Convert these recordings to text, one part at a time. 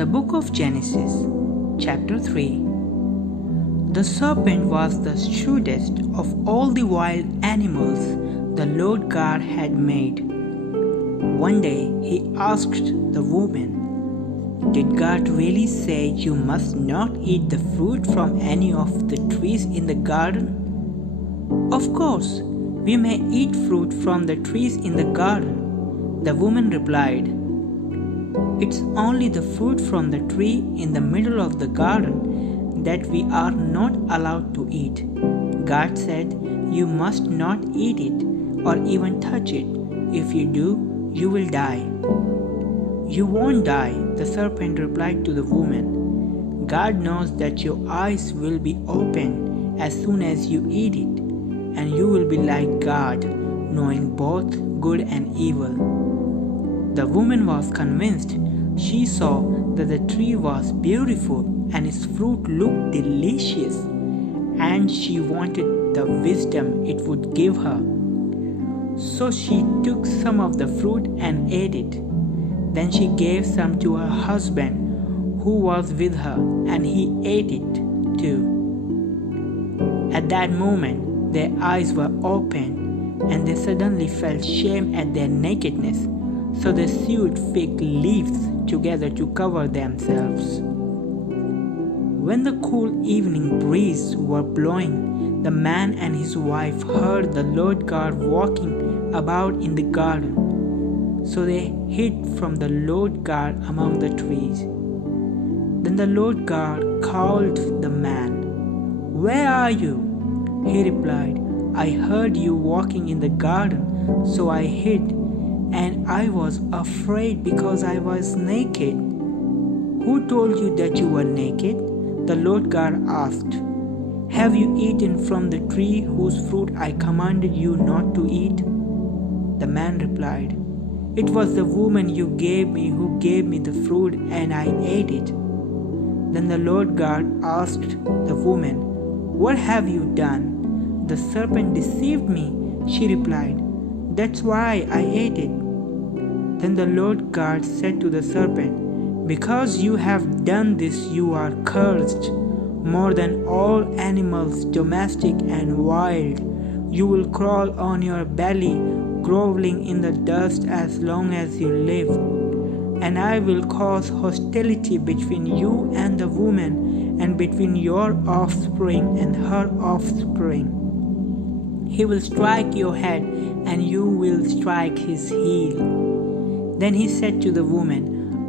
The book of Genesis, chapter 3. The serpent was the shrewdest of all the wild animals the Lord God had made. One day he asked the woman, "Did God really say you must not eat the fruit from any of the trees in the garden?" "Of course, we may eat fruit from the trees in the garden," the woman replied. "It's only the fruit from the tree in the middle of the garden that we are not allowed to eat. God said you must not eat it or even touch it. If you do, you will die." "You won't die," the serpent replied to the woman. "God knows that your eyes will be opened as soon as you eat it, and you will be like God, knowing both good and evil." The woman was convinced. She saw that the tree was beautiful and its fruit looked delicious, and she wanted the wisdom it would give her. So she took some of the fruit and ate it. Then she gave some to her husband who was with her, and he ate it too. At that moment, their eyes were opened, and they suddenly felt shame at their nakedness. So they sewed fig leaves together to cover themselves. When the cool evening breeze were blowing, the man and his wife heard the Lord God walking about in the garden. So they hid from the Lord God among the trees. Then the Lord God called the man. "Where are you?" He replied, "I heard you walking in the garden, so I hid. And I was afraid because I was naked." "Who told you that you were naked?" the Lord God asked. "Have you eaten from the tree whose fruit I commanded you not to eat?" The man replied, "It was the woman you gave me who gave me the fruit, and I ate it." Then the Lord God asked the woman, "What have you done?" "The serpent deceived me," she replied. "That's why I ate it." Then the Lord God said to the serpent, "Because you have done this, you are cursed more than all animals, domestic and wild. You will crawl on your belly, groveling in the dust as long as you live. And I will cause hostility between you and the woman, and between your offspring and her offspring. He will strike your head, and you will strike his heel." Then he said to the woman,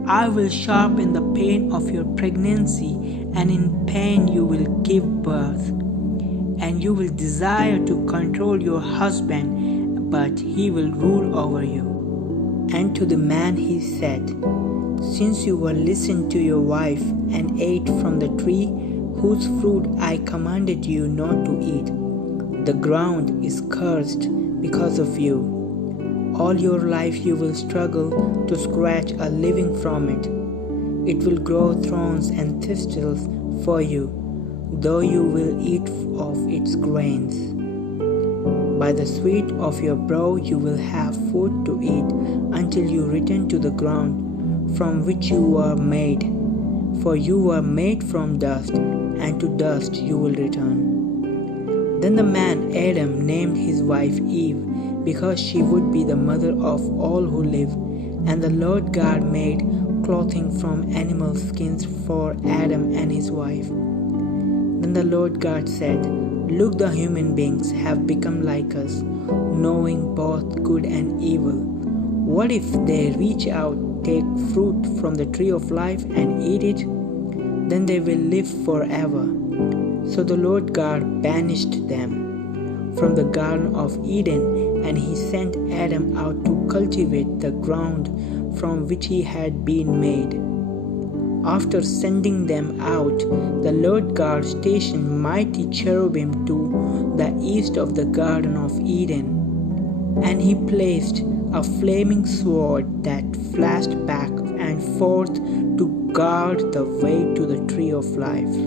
"I will sharpen the pain of your pregnancy, and in pain you will give birth. And you will desire to control your husband, but he will rule over you." And to the man he said, "Since you were listened to your wife and ate from the tree whose fruit I commanded you not to eat, the ground is cursed because of you. All your life you will struggle to scratch a living from it. It will grow thorns and thistles for you, though you will eat of its grains. By the sweat of your brow you will have food to eat until you return to the ground from which you were made. For you were made from dust, and to dust you will return." Then the man Adam named his wife Eve, because she would be the mother of all who live. And the Lord God made clothing from animal skins for Adam and his wife. Then the Lord God said, "Look, the human beings have become like us, knowing both good and evil. What if they reach out, take fruit from the tree of life and eat it? Then they will live forever." So the Lord God banished them from the Garden of Eden, and he sent Adam out to cultivate the ground from which he had been made. After sending them out, the Lord God stationed mighty cherubim to the east of the Garden of Eden, and he placed a flaming sword that flashed back and forth to guard the way to the tree of life.